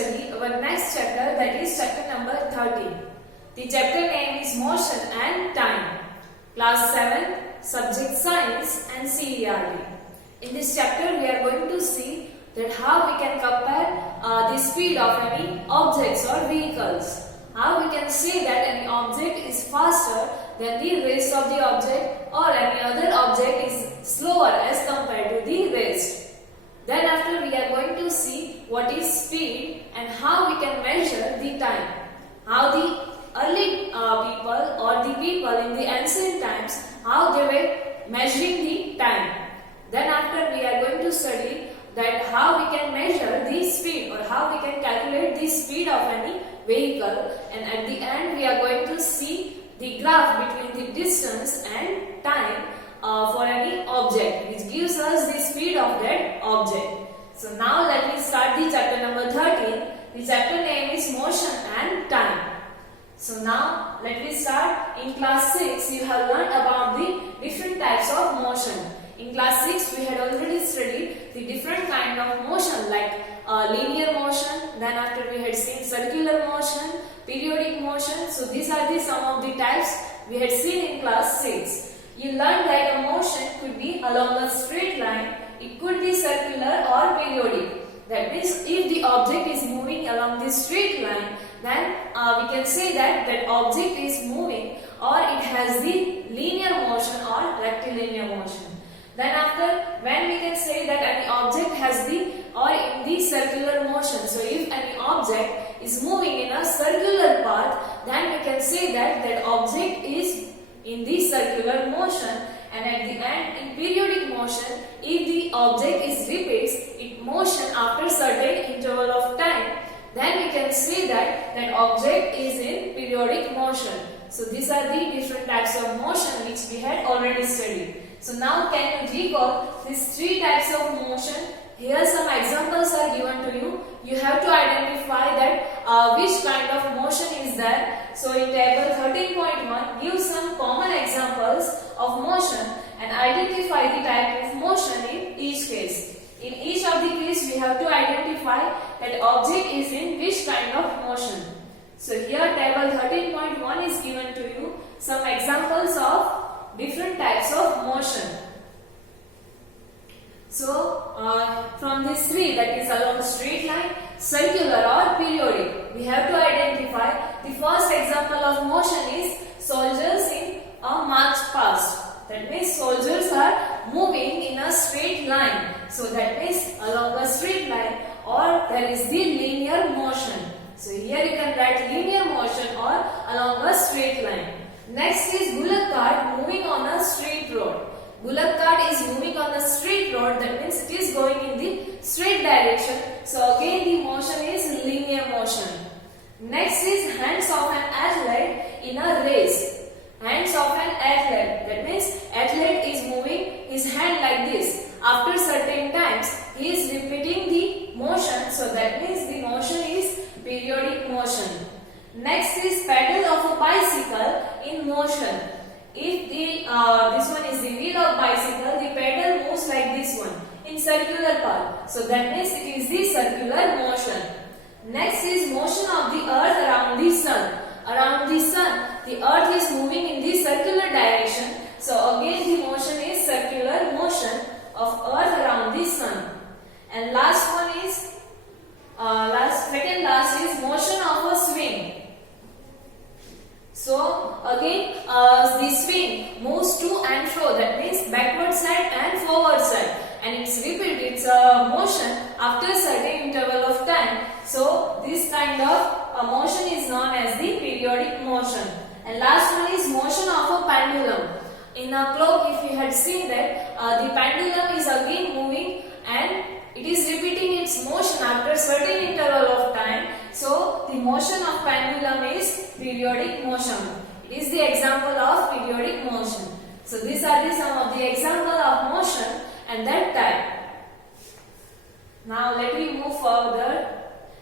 study our next chapter, that is chapter number 13. The chapter name is Motion and Time. Class 7, Subject Science and CERD. In this chapter we are going to see that how we can compare the speed of any objects or vehicles. How we can say that any object is faster than the rest of the object or any other object is slower as compared to the rest. Then after we are going to see what is speed and how we can measure the time. How the early people or the people in the ancient times, how they were measuring the time. Then after we are going to study that how we can measure the speed or how we can calculate the speed of any vehicle, and at the end we are going to see the graph between the distance and time for any object which gives us the speed of that object. So now let me start the chapter number 13. The chapter name is Motion and Time. So now let me start. In class 6 you have learned about the different types of motion. In class 6 we had already studied the different kind of motion like linear motion, then after we had seen circular motion, periodic motion. So these are some of the types we had seen in class 6. You learned that a motion could be along a straight line, it could be circular or periodic. That means if the object is moving along the straight line, then we can say that that object is moving or it has the linear motion or rectilinear motion. Then after, when we can say that any object has the or in the circular motion. So if any object is moving in a circular path, then we can say that that object is in the circular motion. And at the end, in periodic motion, if the object is repeats its motion after certain interval of time, then we can say that that object is in periodic motion. So these are the different types of motion which we had already studied. So now can you recall these three types of motion? Here some examples are given to you. You have to identify that which kind of motion is there. So in table 13.1, give some common examples of motion and identify the type of motion in each case. In each of the case, we have to identify that object is in which kind of motion. So here table 13.1 is given to you some examples of different types of motion. So from these three, that is along straight line, circular or periodic, we have to identify the first example of motion is soldiers in a march past. That means soldiers are moving in a straight line. So that means along a straight line, or there is the linear motion. So here you can write linear motion or along a straight line. Next is bullock cart moving on a straight road. Bullock cart is moving on a straight road, that means it is going in the straight direction. So again the motion is linear motion. Next is hands of an athlete in a race. Hands of an athlete, that means athlete is moving his hand like this. After certain times he is repeating the motion, so that means the motion is periodic motion. Next is pedal of a bicycle in motion. If the this one is the wheel of bicycle, the pedal moves like this one in circular path. So that means it is the circular motion. Next is motion of the earth around the sun. Around the sun, the earth is moving in the circular direction. So again the motion is circular motion of earth around the sun. And last one is second last is motion of a swing. So again the swing moves to and fro, that means backward side and forward side, and it's repeated, it's a motion after certain interval of time. So this kind of motion is known as the periodic motion. And last one is motion of a pendulum. In a clock, if you had seen that the pendulum is again moving and it is repeating its motion after certain interval of time. So the motion of pendulum is periodic motion. It is the example of periodic motion. So these are some of the example of motion and that type. Now let me move further.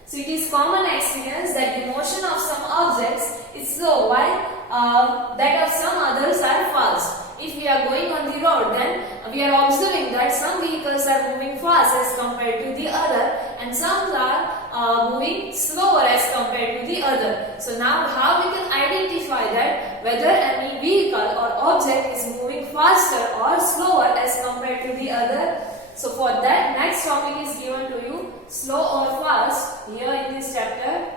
So it is common experience that the motion of some objects is slow while that of some others are fast. If we are going on the road, then we are observing that some vehicles are moving fast as compared to the other. and some are moving slower as compared to the other. So now how we can identify that whether any vehicle or object is moving faster or slower as compared to the other. So for that, next topic is given to you, slow or fast, here in this chapter.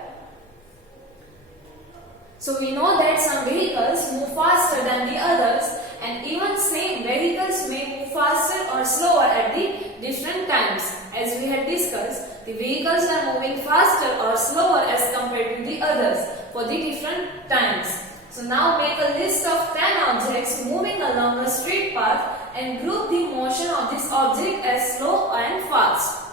So we know that some vehicles move faster than the others, and even same vehicles may move faster or slower at the different times. As we had discussed, the vehicles are moving faster or slower as compared to the others for the different times. So now make a list of 10 objects moving along a straight path and group the motion of this object as slow and fast.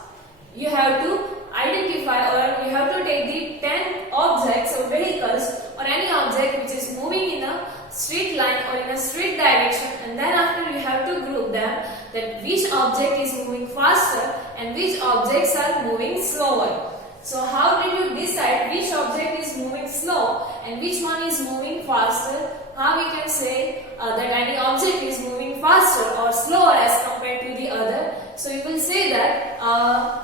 You have to identify, or you have to take the 10 objects or vehicles or any object which is moving in a straight line or in a straight direction, and then after you have to group them, that which object is moving faster and which objects are moving slower. So how did you decide which object is moving slow and which one is moving faster? How we can say that any object is moving faster or slower as compared to the other? So you will say that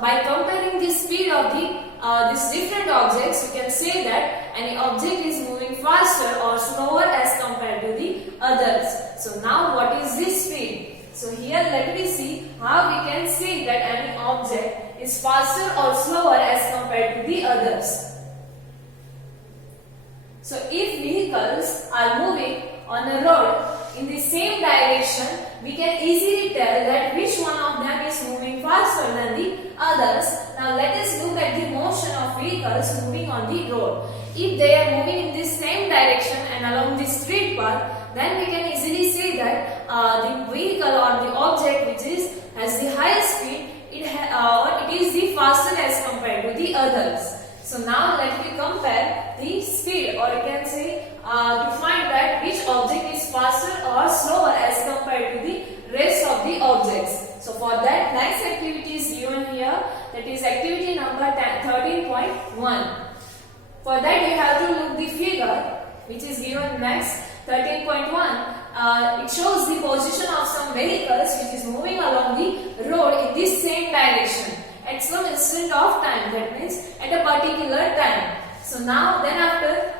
by comparing the speed of these different objects, you can say that any object is moving faster or slower as compared to the others. So now what is this speed? So here let me see how we can say that any object is faster or slower as compared to the others. So if vehicles are moving on a road in the same direction, we can easily tell that which one of them is moving faster than the others. Now let us look at the motion of vehicles moving on the road. If they are moving in the same direction and along the straight path, then we can easily say that the vehicle or the object which has the highest speed, it is the faster as compared to the others. So now let me compare the speed, or you can say to find that which object is faster or slower as compared to the rest of the objects. So for that, next activity is given here, that is activity number 13.1. For that you have to look the figure which is given next, 13.1. It shows the position of some vehicles which is moving along the road in this same direction at some instant of time, that means at a particular time. So now then after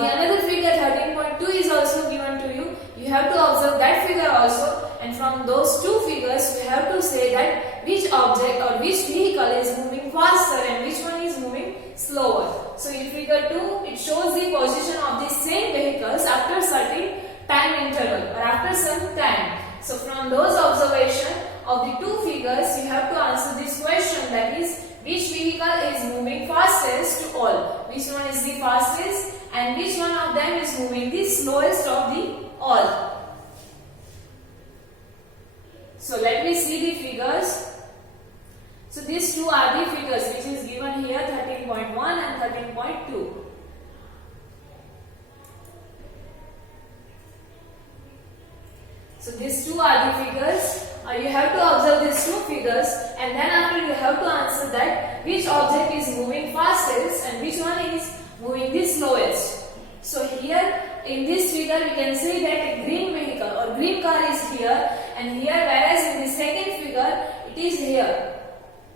the another figure 13.2 is also given to you. You have to observe that figure also, and from those two figures you have to say that which object or which vehicle is moving faster and which one is moving slower. So in figure 2 it shows the position of the same vehicles after certain time interval or after some time. So from those observations of the two figures you have to answer this question, that is which vehicle is moving fastest to all, which one is the fastest and which one of them is moving the slowest of the all. So let me see the figures. So these two are the figures which is given here, 13.1 and 13.2. So these two are the figures. You have to observe these two figures, and then after you have to answer that which object is moving fastest and which one is moving the slowest. So here in this figure we can say that a green vehicle or green car is here and here, whereas in the second figure it is here.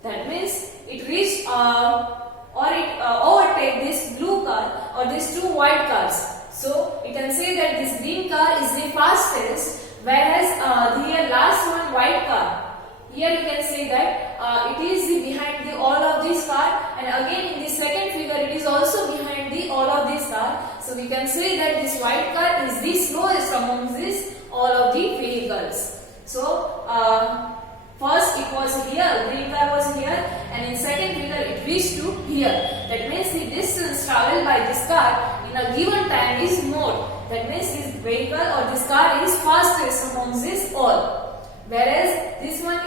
That means it reached or it overtake this blue car or these two white cars. So you can say that this green car is the fastest, whereas here last one white car, here you can say that it is behind all of this car, and again in the second figure it is also behind all of this car. So we can say that this white car is the slowest among all of the vehicles. So first it was here, green car was here, and in second figure it reached to here. That means the distance traveled by this car in a given time is more. That means this vehicle or this car is fastest amongst this all. Whereas this one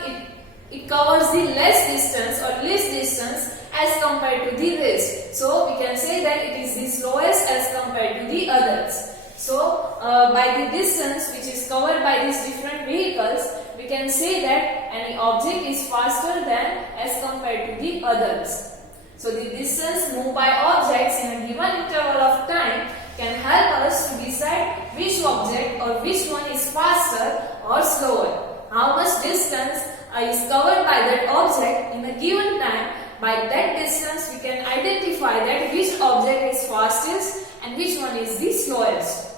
it covers the less distance or least distance as compared to the rest. So we can say that it is the slowest as compared to the others. So by the distance which is covered by these different vehicles, we can say that any object is faster than as compared to the others. So the distance moved by objects in a given interval of time can help us to decide which object or which one is faster or slower. How much distance is covered by that object in a given time by that distance we can identify that which object is fastest and which one is the slowest.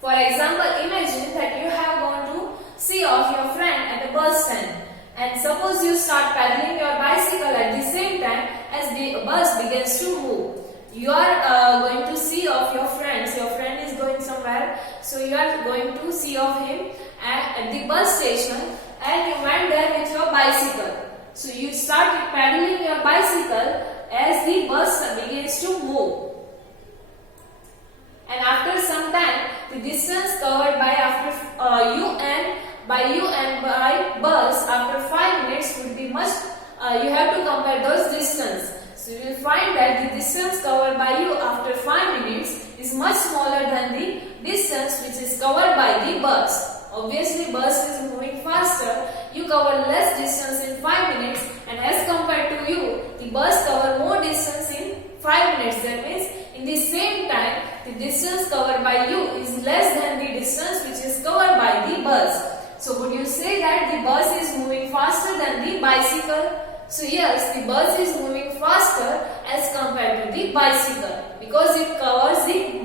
For example, imagine that you have gone to see off your friend at a bus stand, and suppose you start pedaling your bicycle at the same time as the bus begins to move. You are going to see off your friends. Your friend is going somewhere, so you are going to see off him at the bus station, and you went there with your bicycle. So you start pedaling your bicycle as the bus begins to move. And after some time, the distance covered by you and by bus after 5 minutes would be much. You have to compare those distance. So you will find that the distance covered by you after 5 minutes is much smaller than the distance which is covered by the bus. Obviously, bus is moving faster. You cover less distance in 5 minutes, and as compared to you, the bus cover more distance in 5 minutes. That means in the same time, the distance covered by you is less than the distance which is covered by the bus. So would you say that the bus is moving faster than the bicycle? So yes, the bus is moving faster as compared to the bicycle because it covers the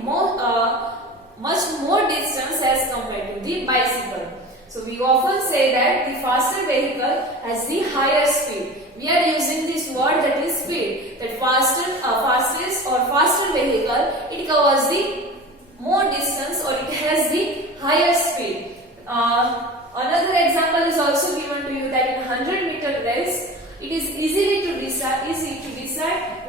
much more distance as compared to the bicycle. So we often say that the faster vehicle has the higher speed. We are using this word, that is speed. That fastest or faster vehicle, it covers the more distance or it has the higher speed. Another example is also given to you that in 100-meter race, it is easy to decide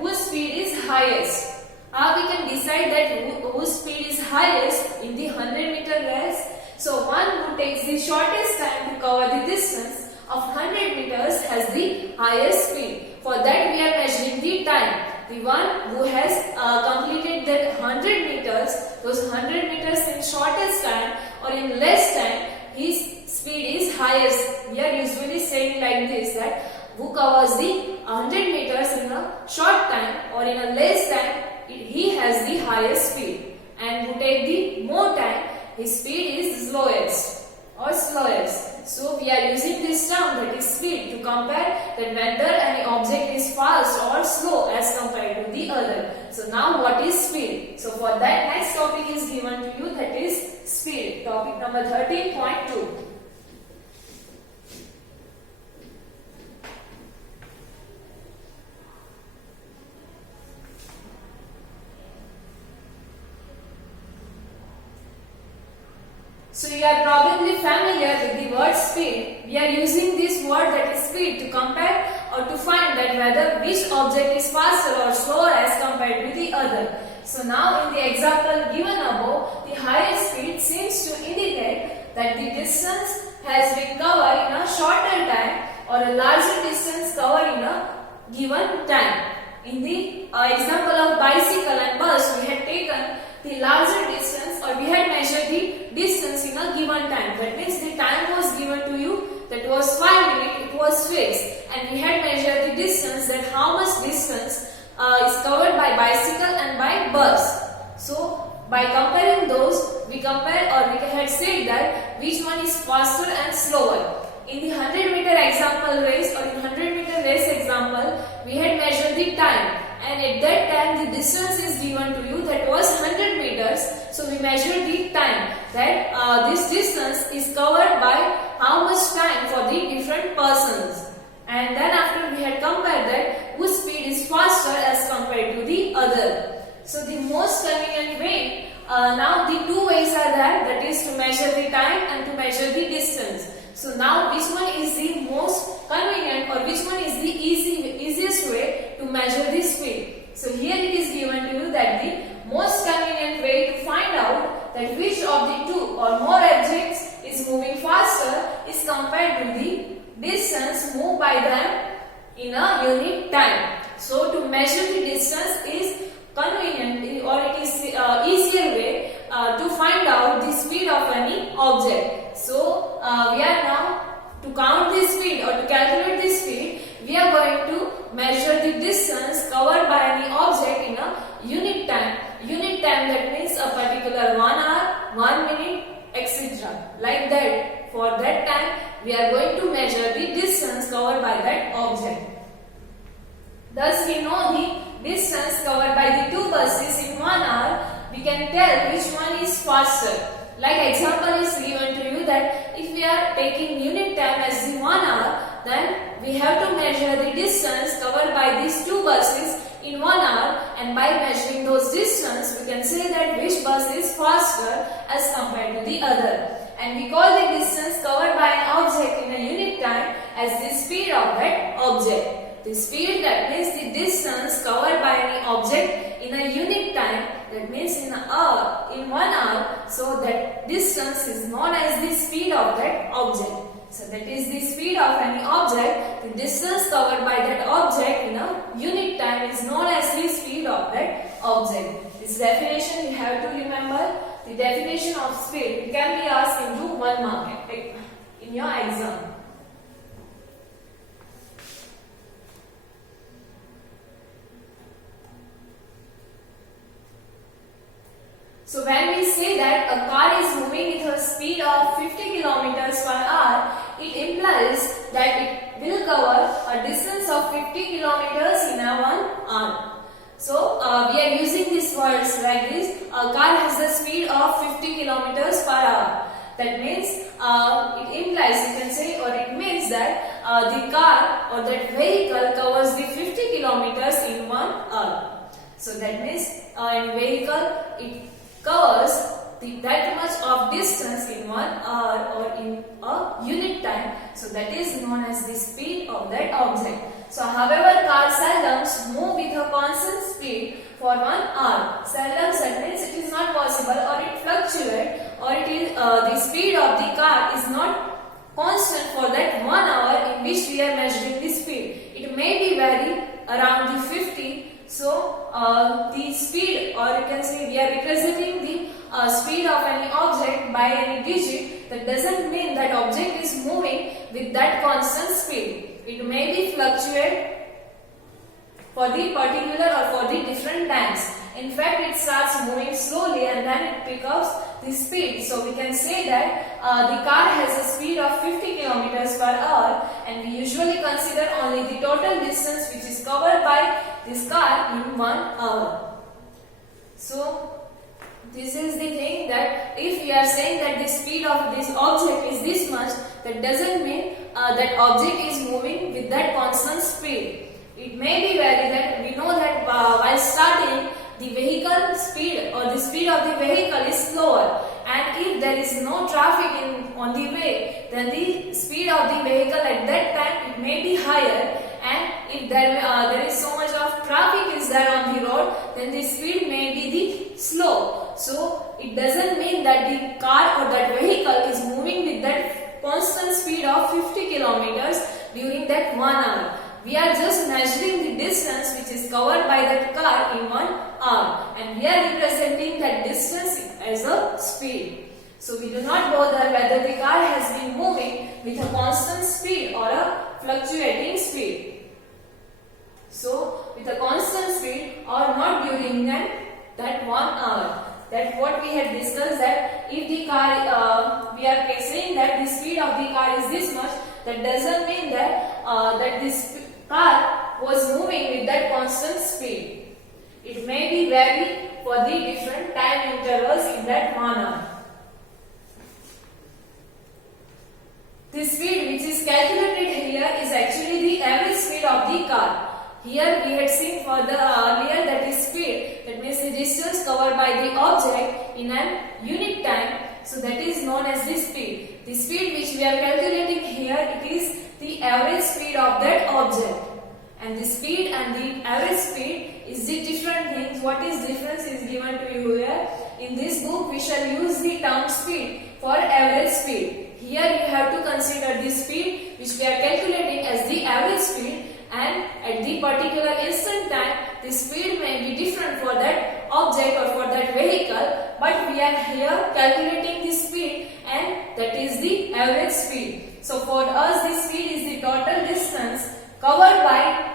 whose speed is highest. How we can decide that whose speed is highest in the 100-meter race? So one who takes the shortest time to cover the distance of 100 meters has the highest speed. For that we are measuring the time. The one who has completed that 100 meters, those 100 meters in shortest time or in less time, his speed is highest. We are usually saying like this, that who covers the 100 meters in a short time or in a less time, he has the highest speed. And who take the more time, his speed is slowest or slowest. So we are using this term, that is speed, to compare that whether any object is fast or slow as compared to the other. So now what is speed? So for that, next topic is given to you, that is speed. Topic number 13.2. So you are probably familiar with the word speed. We are using this word, that is speed, to compare or to find that whether which object is faster or slower as compared to the other. So now in the example given above, the higher speed seems to indicate that the distance has been covered in a shorter time or a larger distance covered in a given time. In the example of bicycle and bus, we had taken the larger distance, or we had measured the distance in a given time. That means the time was given to you, that was 5 minutes, it was fixed, and we had measured the distance, that how much distance is covered by bicycle and by bus. So by comparing those, we had said that which one is faster and slower. In the 100-meter example race, or in 100-meter race example, we had measured the time, and at that time the distance is given to you, that was 100 meters. So we measured the time, that this distance is covered by how much time for the different persons. And then after we had compared that whose speed is faster as compared to the other. So the most convenient way, now the two ways are there, that is to measure the time and to measure the distance. So now which one is the most convenient, or which one is the easiest way to measure the speed? So here it is given to you that the most convenient way to find out that which of the two or more objects is moving faster is compared to the distance moved by them in a unit time. So to measure the distance is convenient, or it is easier way to find out the speed of any object. So we are now to count the speed or to calculate the speed, we are going to measure the distance covered by any object in a unit time. Unit time, that means a particular 1 hour, 1 minute, etc. Like that, for that time we are going to measure the distance covered by that object. Thus, we know the distance covered by the two buses in 1 hour. We can tell which one is faster. Like example is given to you that if we are taking unit time as the 1 hour, then we have to measure the distance covered by these two buses in 1 hour, and by measuring those distance, we can say that which bus is faster as compared to the other. And we call the distance covered by an object in a unit time as the speed of that object. The speed, that means the distance covered by any object in a unit time, that means in 1 hour, so that distance is known as the speed of that object. So that is the speed of any object. The distance covered by that object in a unit time is known as the speed of that object. This definition you have to remember. The definition of speed, it can be asked into 1 mark in your exam. So when we say that a car is moving with a speed of 50 kilometers per hour, it implies that it will cover a distance of 50 kilometers in a 1 hour. So we are using these words like this. A car has the speed of 50 kilometers per hour. That means it implies, you can say, or it means that the car or that vehicle covers the 50 kilometers in 1 hour. So that means in vehicle it covers that much of distance in 1 hour or in a unit time. So that is known as the speed of that object. So however, cars seldom move with a constant speed for 1 hour. Seldom, that means it is not possible, or it fluctuates, or it is the speed of the car is not constant for that 1 hour in which we are measuring the speed. It may be vary around the 50. So the speed, or you can say we are representing the speed of any object by any digit. That doesn't mean that object is moving with that constant speed. It may be fluctuate for the particular or for the different times. In fact, it starts moving slowly and then it picks up the speed. So we can say that the car has a speed of 50 kilometers per hour, and we usually consider only the total distance which is covered by this car in 1 hour. So this is the thing, that if we are saying that the speed of this object is this much, that doesn't mean that object is moving with that constant speed. It may be vary, that we know that while starting, the vehicle speed or the speed of the vehicle is slower, and if there is no traffic on the way, then the speed of the vehicle at that time it may be higher, and if there is so much of traffic is there on the road, then the speed may be the slow. So it doesn't mean that the car or that vehicle is moving with that constant speed of 50 kilometers during that 1 hour. We are just measuring the distance which is covered by that car in 1 hour, and we are representing that distance as a speed. So we do not bother whether the car has been moving with a constant speed or a fluctuating speed. So with a constant speed or not during that 1 hour. That what we had discussed, that if the car, we are saying that the speed of the car is this much, that doesn't mean that that this car was moving with that constant speed. It may be vary for the different time intervals in that 1 hour. The speed which is calculated here is actually the average speed of the car. Here we had seen for the earlier that is speed, that means the distance covered by the object in an unit time. So that is known as the speed. The speed which we are calculating here, it is the average speed of that object. And the speed and the average speed is the different things. What is difference is given to you here. In this book we shall use the term speed for average speed. Here you have to consider the speed which we are calculating as the average speed, and at the particular instant time the speed may be different for that object or for that vehicle, but we are here calculating the speed, and that is the average speed. So for us the speed is the total distance covered by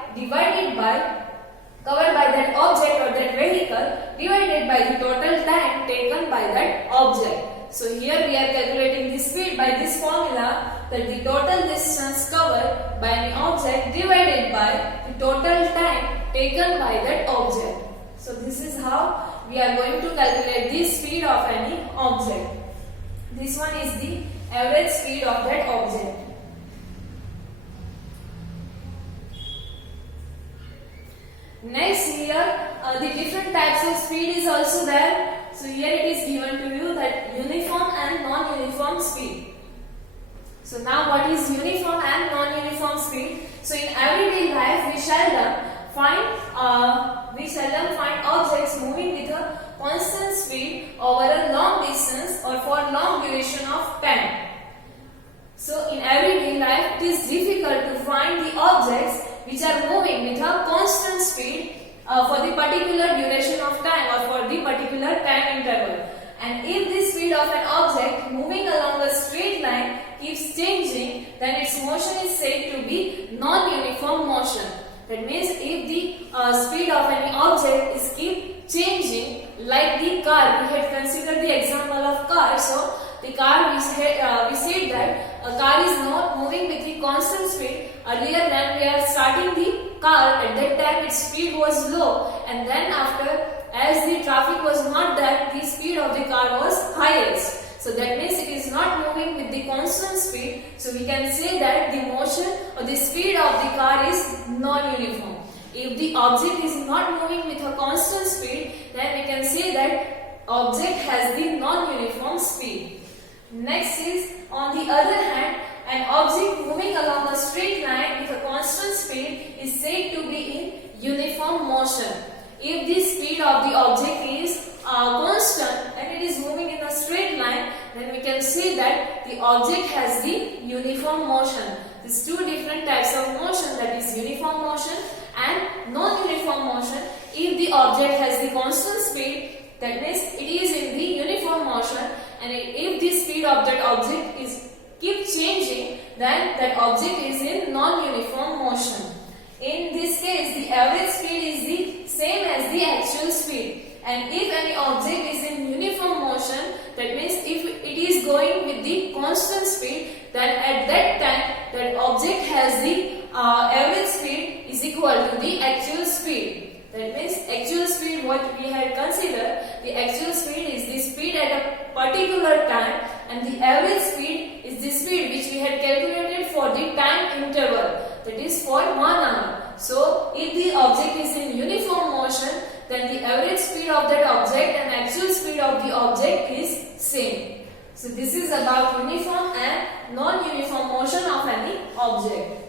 that object or that vehicle divided by the total time taken by that object. So here we are calculating the speed by this formula, that the total distance covered by any object divided by the total time taken by that object. So this is how we are going to calculate the speed of any object. This one is the average speed of that object. Next here, the different types of speed is also there. So here it is given to you that uniform and non-uniform speed. So now what is uniform and non-uniform speed? So in everyday life we seldom find objects moving with a constant speed over a long distance or for long duration of time. So in everyday life it is difficult to find the objects which are moving with a constant speed for the particular duration of time or for the particular time interval. And if the speed of an object moving along a straight line keeps changing, then its motion is said to be non-uniform motion. That means if the speed of any object is keep changing, like the car, we had considered the example of car. So the car, we said that a car is not moving with the constant speed. Earlier when we are starting the car, at that time its speed was low, and then after, as the traffic was not there, the speed of the car was highest. So that means it is not moving with the constant speed. So we can say that the motion or the speed of the car is non-uniform. If the object is not moving with a constant speed, then we can say that object has the non-uniform speed. Next is, on the other hand, an object moving along a straight line with a constant speed is said to be in uniform motion. If the speed of the object is constant and it is moving in a straight line, then we can say that the object has the uniform motion. These two different types of motion, that is uniform motion and non-uniform motion. If the object has the constant speed, that means it is in the uniform motion, and if the speed of that object is keep changing, then that object is in non-uniform motion. In this case, the average speed is the same as the actual speed. And if any object is in uniform motion, that means if it is going with the constant speed, then at that time that object has the average speed is equal to the actual speed. That means actual speed, what we had considered, the actual speed is the speed at a particular time, and the average speed is the speed which we had calculated for the time interval, that is for 1 hour. So if the object is in uniform motion, then the average speed of that object and actual speed of the object is same. So this is about uniform and non-uniform motion of any object.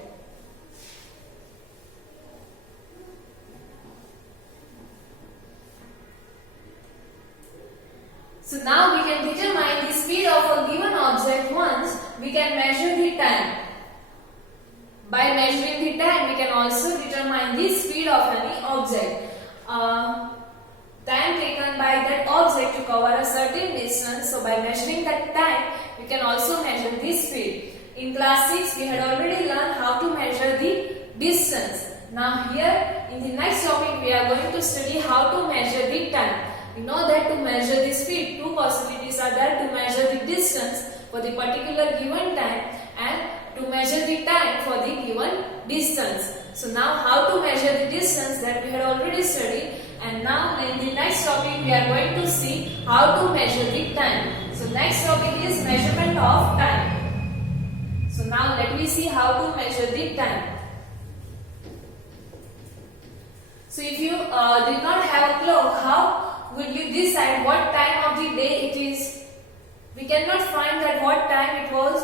So now we can determine the speed of a given object once we can measure the time. By measuring the time, we can also determine the speed of any object. Time taken by that object to cover a certain distance. So by measuring that time, we can also measure the speed. In class 6, we had already learned how to measure the distance. Now here, in the next topic, we are going to study how to measure the time. We know that to measure the speed, two possibilities are there: to measure the distance for the particular given time and to measure the time for the given distance. So now how to measure the distance, that we had already studied, and now in the next topic we are going to see how to measure the time. So next topic is measurement of time. So now let me see how to measure the time. So if you did not have a clock, how would you decide what time of the day it is? We cannot find that what time it was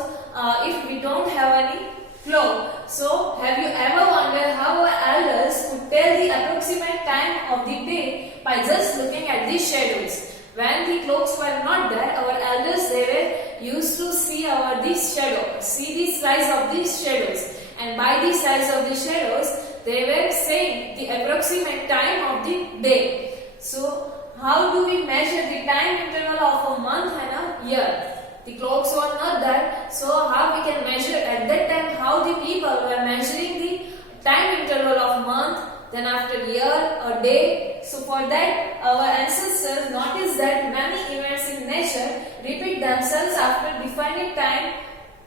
if we don't have any clock. So have you ever wondered how our elders could tell the approximate time of the day by just looking at the shadows? When the clocks were not there, our elders, they were used to see the size of these shadows, and by the size of the shadows they were saying the approximate time of the day. So how do we measure the time interval of a month and a year? The clocks were not there, so how we can measure at that time how the people were measuring the time interval of month, then after year or day. So for that, our ancestors noticed that many events in nature repeat themselves after defined time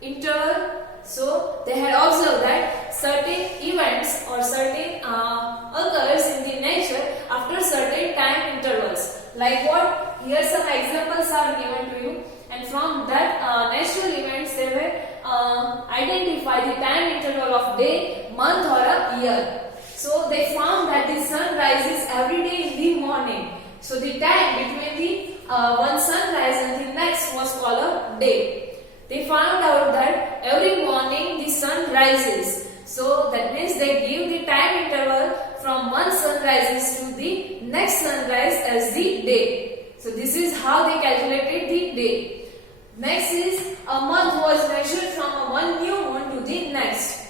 interval. So they had observed that certain events or certain occurs in the nature after certain time intervals. Like what? Here some examples are given to you, and from that natural events they will identify the time interval of day, month or a year. So they found that the sun rises every day in the morning. So the time between the one sunrise and the next was called a day. They found out that every morning the sun rises. So that means they give the time interval from one sunrise to the next sunrise as the day. So this is how they calculated the day. Next is a month was measured from one new moon to the next.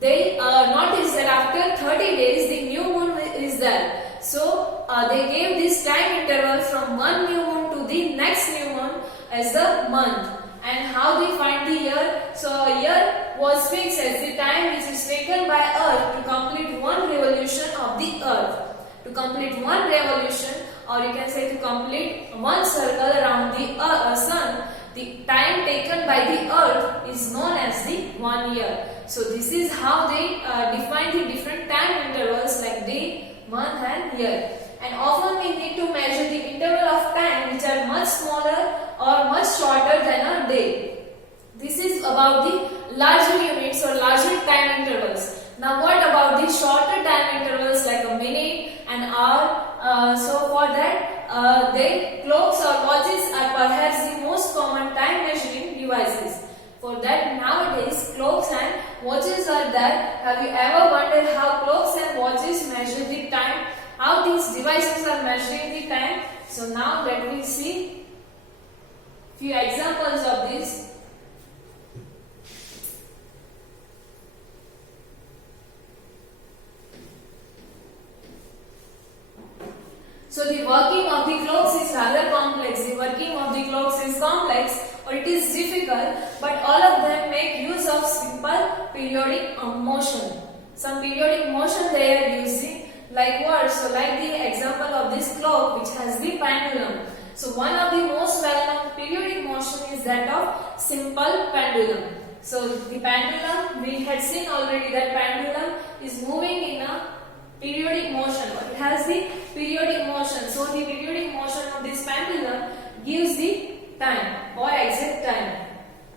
They noticed that after 30 days the new moon is there. So they gave this time interval from one new moon to the next new moon as the month. And how they find the year? So a year was fixed as the time which is taken by Earth to complete one revolution of the Earth. To complete one revolution, or you can say to complete one circle around the sun, the time taken by the Earth is known as the 1 year. So this is how they define the different time intervals like day, month and year. And often we need to measure the interval of time which are much smaller or much shorter than a day. This is about the larger units or larger time intervals. Now what about the shorter time intervals like a minute, an hour? So for that, clocks or watches are perhaps the most common time measuring devices. For that nowadays clocks and watches are there. Have you ever wondered how clocks and watches measure the time? How these devices are measuring the time? So now let me see few examples of this. So the working of the clocks is rather complex. The working of the clocks is complex or it is difficult, but all of them make use of simple periodic motion. Some periodic motion they are using. Like what? So like the example of this clock which has the pendulum. So one of the most well-known periodic motion is that of simple pendulum. So the pendulum, we had seen already that pendulum is moving in a periodic motion, or it has the periodic motion. So the periodic motion of this pendulum gives the time or exact time.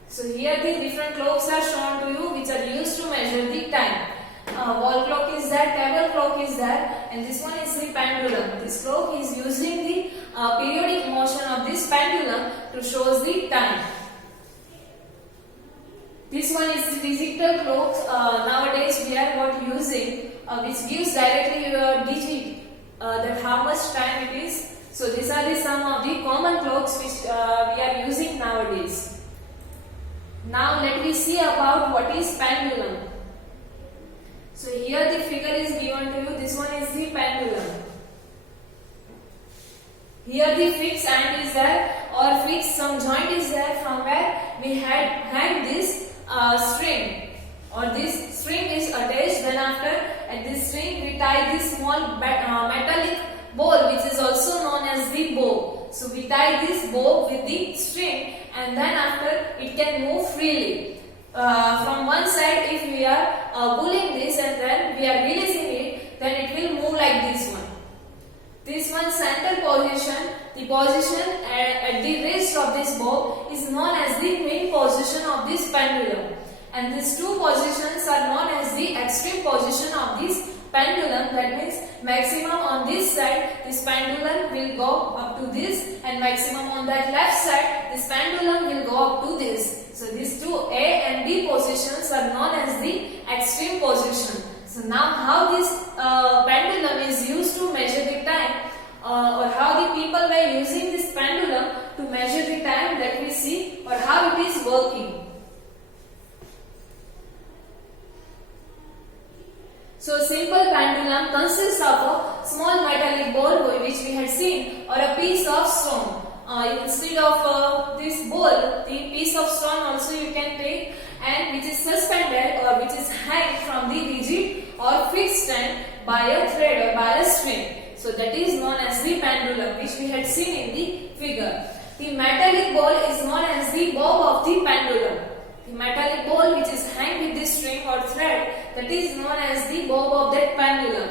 So here the different clocks are shown to you which are used to measure the time. Wall clock is there, table clock is there, and this one is the pendulum. This clock is using the periodic motion of this pendulum to show the time. This one is the digital clocks. Nowadays we are what using, which gives directly your digit that how much time it is. So these are the some of the common clocks which we are using nowadays. Now let me see about what is pendulum. So here the figure is given to you. This one is the pendulum. Here the fixed end is there, or fixed some joint is there from where we had hang this string, or this string is attached. Then after at this string we tie this small metallic ball which is also known as the bow. So we tie this bow with the string, and then after it can move freely. From one side, if we are pulling this and then we are releasing it, then it will move like this one. This one center position, the position at the wrist of this bow is known as the main position of this pendulum. And these two positions are known as the extreme position of this pendulum. That means maximum on this side, this pendulum will go up to this, and maximum on that left side, this pendulum will go up to this. So these two A and B positions are known as the extreme position. So now how this pendulum is used to measure the time, or how the people were using this pendulum to measure the time, that we see, or how it is working. So simple pendulum consists of a small metallic ball which we had seen, or a piece of stone. Instead of this ball, the piece of stone also you can take, and which is suspended or which is hanged from the rigid or fixed stand by a thread or by a string. So that is known as the pendulum, which we had seen in the figure. The metallic ball is known as the bob of the pendulum. The metallic ball which is hanged with this string or thread that is known as the bob of that pendulum.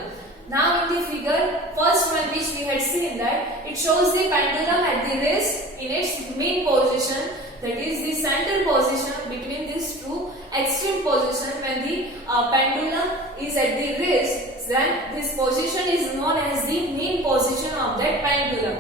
Now in the figure, first one which we had seen, that it shows the pendulum at the rest in its mean position, that is the center position between these two extreme position. When the pendulum is at the rest, then this position is known as the mean position of that pendulum.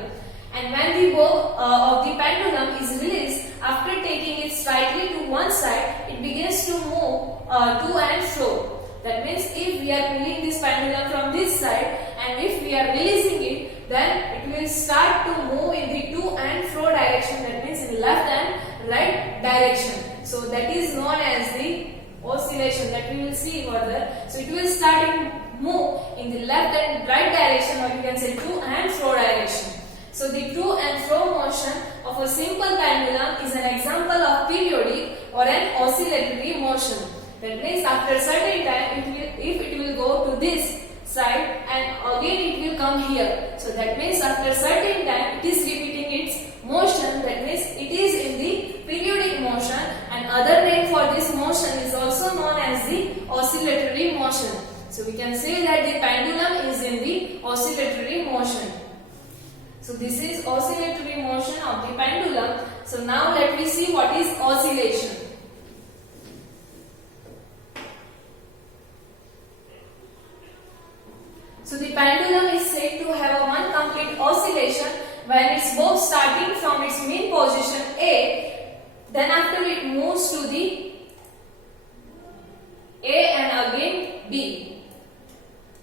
And when the bob of the pendulum is released, after taking it slightly to one side, it begins to move to and fro. That means if we are pulling this pendulum from this side and if we are releasing it, then it will start to move in the to and fro direction. That means in left and right direction. So that is known as the oscillation, that we will see further. So it will start to move in the left and right direction, or you can say to and fro direction. So the to and fro motion of a simple pendulum is an example of periodic or an oscillatory motion. That means after a certain time, if it will go to this side and again it will come here. So that means after a certain time it is repeating its motion. That means it is in the periodic motion, and other name for this motion is also known as the oscillatory motion. So we can say that the pendulum is in the oscillatory motion. So this is oscillatory motion of the pendulum. So now let me see what is oscillation. So the pendulum is said to have a one complete oscillation when it's both starting from its mean position A, then after it moves to the A and again B.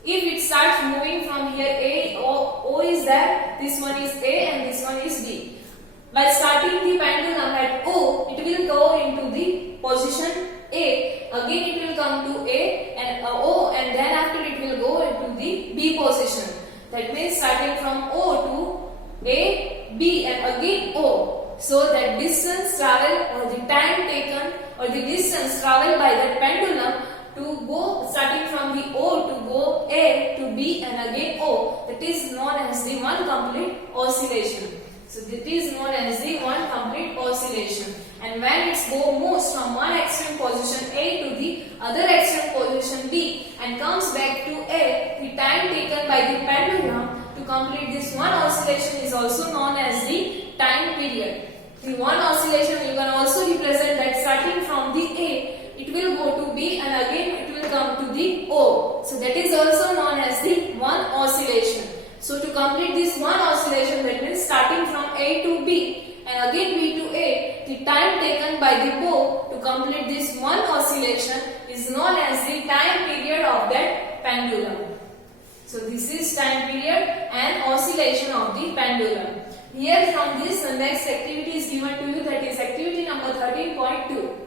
If it starts moving from here, A, O is there, this one is A and this one is B. By starting the pendulum at O, it will go into the position A, again it will come to A and O, and then after it will go into the B position. That means starting from O to A, B and again O. So that distance travel or the time taken or the distance traveled by that pendulum to go starting from the O to go A to B and again O, that is known as the one complete oscillation. So that is known as the one complete oscillation. And when its bow moves from one extreme position A to the other extreme position B and comes back to A, the time taken by the pendulum to complete this one oscillation is also known as the time period. The one oscillation you can also represent that starting from the A, it will go to B and again it will come to the O. So that is also known as the one oscillation. So to complete this one oscillation, that means starting from A to B and again B to A, the time taken by the bow to complete this one oscillation is known as the time period of that pendulum. So this is time period and oscillation of the pendulum. Here from this, the next activity is given to you, that is activity number 13.2.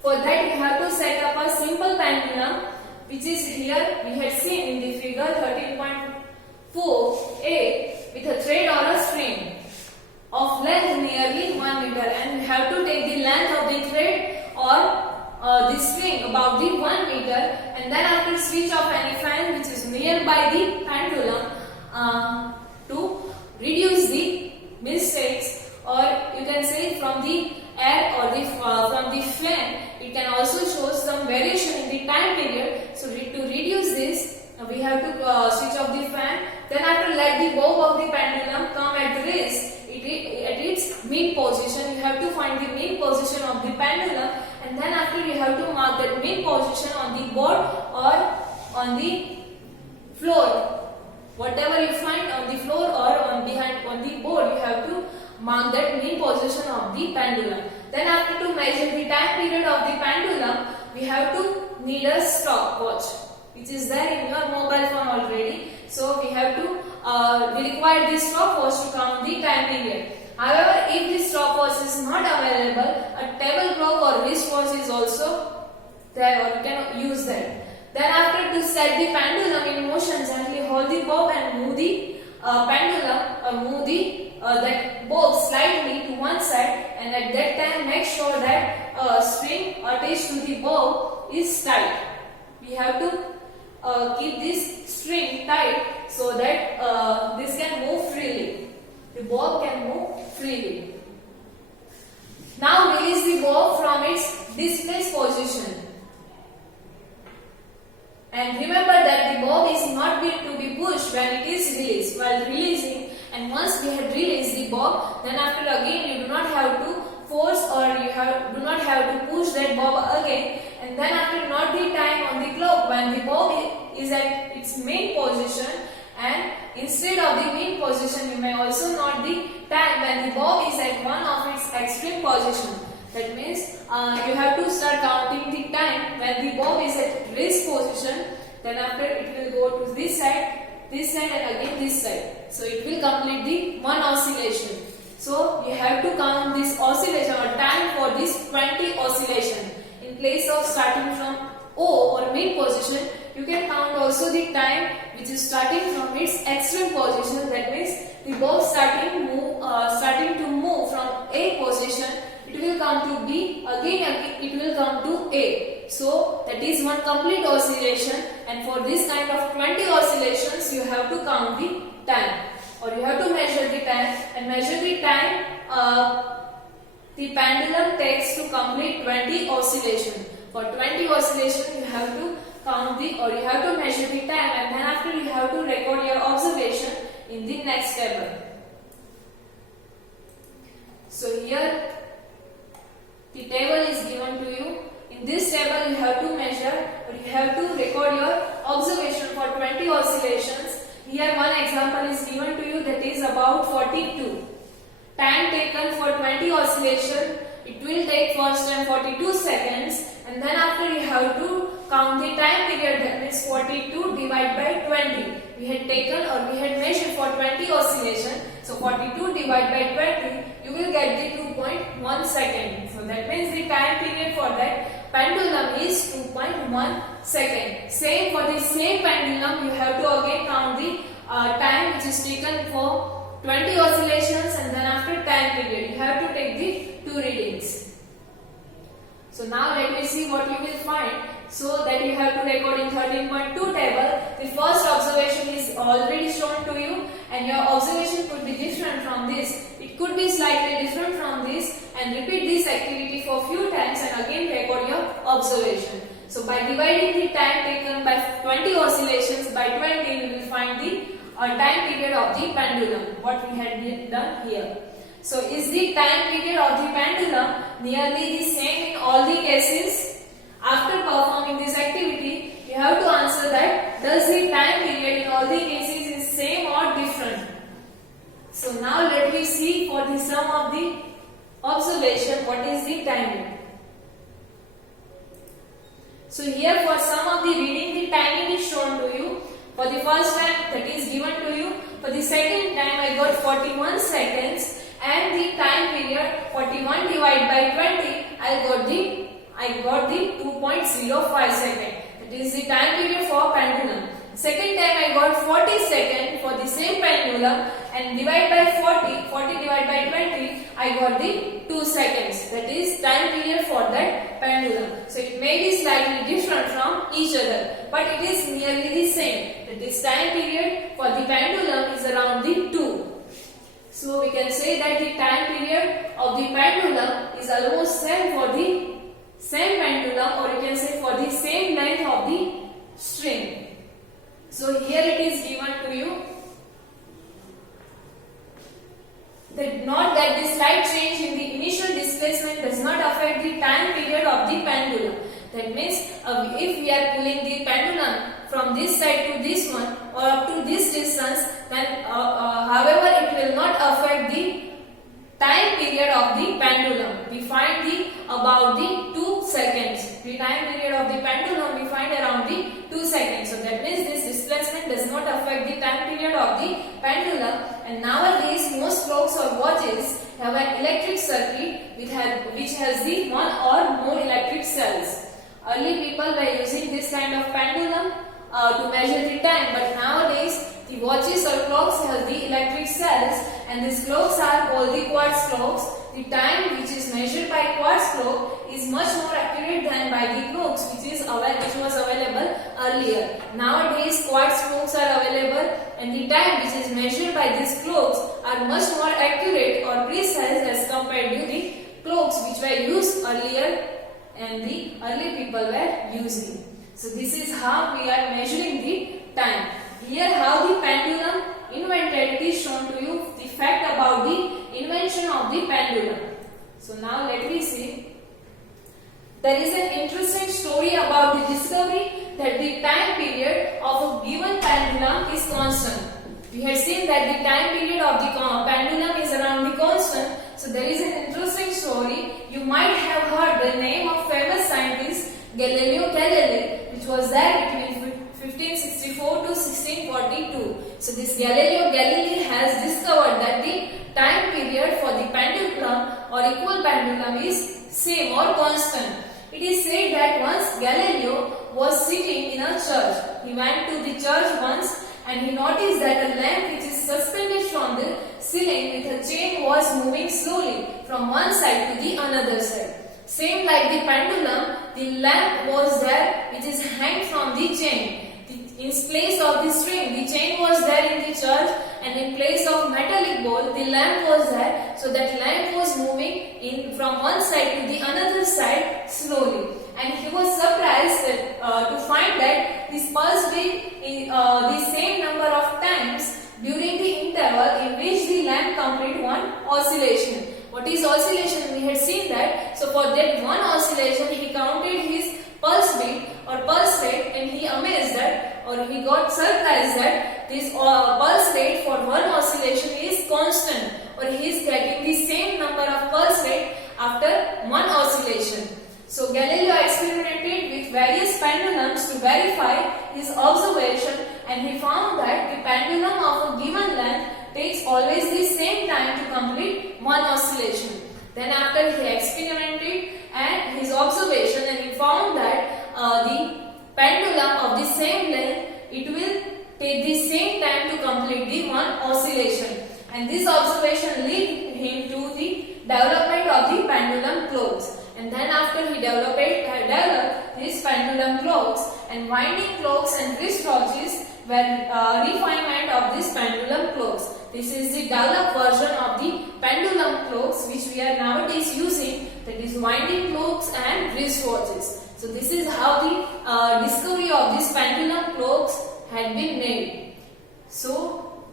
For that you have to set up a simple pendulum, which is here we had seen in the figure 13.4a, with a thread or a string of length nearly 1 meter, and we have to take the length of the thread or the string about the 1 meter, and then after switch off any fan which is nearby the pendulum to reduce the mistakes, or you can say from the air or from the flame. It can also show some variation in the time period. So to reduce this, we have to switch off the fan. Then after let the bob of the pendulum come at rest at its mean position. You have to find the mean position of the pendulum, and then after you have to mark that mean position on the board or on the floor. Whatever you find on the floor or on the board, you have to mark that mean position of the pendulum. Then after to measure the time period of the pendulum, we have to need a stopwatch, which is there in your mobile phone already. So we have to we require this stopwatch to count the time period. However, if this stopwatch is not available, a table clock or wristwatch is also there, or you can use that. Then after to set the pendulum in motion, gently hold the bob and move the pendulum or move the that bob slightly to one side, and at that time make sure that string attached to the bob is tight. We have to keep this string tight so that this can move freely. The bob can move freely. Now release the bob from its displaced position. And remember that the bob is not going to be pushed when it is released. While releasing, and once we had released the bob, then after again you do not have to force or do not have to push that bob again. And then after note the time on the clock when the bob is at its main position, and instead of the main position you may also note the time when the bob is at one of its extreme position. That means you have to start counting the time when the bob is at rest position. Then after it will go to this side and again this side. So it will complete the one oscillation. So you have to count this oscillation or time for this 20 oscillation. In place of starting from O or main position, you can count also the time which is starting from its extreme position. That means the bob starting to move from A position, it will come to B, again it will come to A. So that is one complete oscillation, and for this kind of 20 oscillations you have to count the time, or you have to measure the time, and measure the time the pendulum takes to complete 20 oscillation. For 20 oscillation you have to count the, or you have to measure the time, and then after you have to record your observation in the next table. So here the table is given to you. In this table you have to measure, or you have to record your observation for 20 oscillations. Here one example is given to you, that is about 42. Time taken for 20 oscillation, it will take first time 42 seconds, and then after you have to count the time period, that means 42 divided by 20. We had taken or we had measured for 20 oscillation. So 42 divided by 20, you will get the 2.1 second. So that means the time period for that pendulum is 2.1 second. Same for the same pendulum, you have to again count the time which is taken for 20 oscillations, and then after time period you have to take the 2 readings. So now let me see what you will find. So that you have to record in 13.2 table. The first observation is already shown to you, and your observation could be different from this. It could be slightly different from this, and repeat this activity for few times and again record your observation. So by dividing the time taken by 20 oscillations by 20, you will find the time period of the pendulum, what we had done here. So is the time period of the pendulum nearly the same in all the cases? After performing this activity, you have to answer that does the time period in all the cases is same or different? So now let me see for the sum of the observation what is the timing. So here for sum of the reading, the timing is shown to you. For the first time that is given to you. For the second time I got 41 seconds, and the time period 41 divided by 20, I got the 2.05 second. That is the time period for pendulum. Second time I got 40 seconds for the same pendulum, and divide by 40 divided by 20, I got the 2 seconds. That is time period for that pendulum. So it may be slightly different from each other, but it is nearly the same. That is time period for the pendulum is around the 2. So we can say that the time period of the pendulum is almost same for the same pendulum, or you can say for the same length of the string. So here it is given to you. Note that the slight change in the initial displacement does not affect the time period of the pendulum. That means if we are pulling the pendulum from this side to this one or up to this distance, then however it will not affect the time period of the pendulum. We find about the 2 seconds. The time period of the pendulum we find around the 2 seconds. So that means this displacement does not affect the time period of the pendulum. And nowadays most clocks or watches have an electric circuit which has the one or more electric cells. Early people were using this kind of pendulum to measure the time, but nowadays the watches or clocks have the electric cells, and these clocks are called the quartz clocks. The time which is measured by quartz clock is much more accurate than by the clocks which was available earlier. Nowadays quartz clocks are available, and the time which is measured by these clocks are much more accurate or precise as compared to the clocks which were used earlier and the early people were using. So this is how we are measuring the time. Here how the pendulum invented, it is shown to you the fact about the invention of the pendulum. So now let me see. There is an interesting story about the discovery that the time period of a given pendulum is constant. We have seen that the time period of the pendulum is around the constant. So there is an interesting story. You might have heard the name of famous scientist Galileo Galilei, which was there between 1564 to 1642. So this Galileo Galilei has discovered that the time period for the pendulum or equal pendulum is same or constant. It is said that once Galileo was sitting in a church. He went to the church once and he noticed that a lamp which is suspended from the ceiling with a chain was moving slowly from one side to the another side. Same like the pendulum, the lamp was there which is hanged from the chain. In place of the string, the chain was there in the church, and in place of metallic ball, the lamp was there. So that lamp was moving in from one side to the another side slowly. And he was surprised to find that this pulse beat the same number of times during the interval in which the lamp completed one oscillation. What is oscillation? We had seen that. So for that one oscillation, he counted his pulse beat or pulse rate, and he amazed that, or he got surprised that this pulse rate for one oscillation is constant, or he is getting the same number of pulse rate after one oscillation. So Galileo experimented with various pendulums to verify his observation, and he found that the pendulum of a given length takes always the same time to complete one oscillation. Then after he experimented and his observation, and he found that the pendulum of the same length, it will take the same time to complete the one oscillation. And this observation led him to the development of the pendulum clocks. And then after he developed his pendulum clocks, and winding clocks and wristwatches were refinement of this pendulum clocks. This is the developed version of the pendulum clocks which we are nowadays using, that is winding clocks and wristwatches. So this is how the discovery of these pendulum clocks had been made. So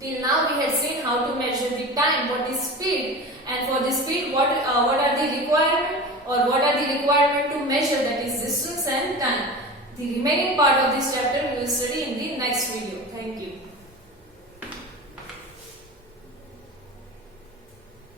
till now we had seen how to measure the time, what is speed, and for the speed what are the requirement, or what are the requirement to measure, that is distance and time. The remaining part of this chapter we will study in the next video.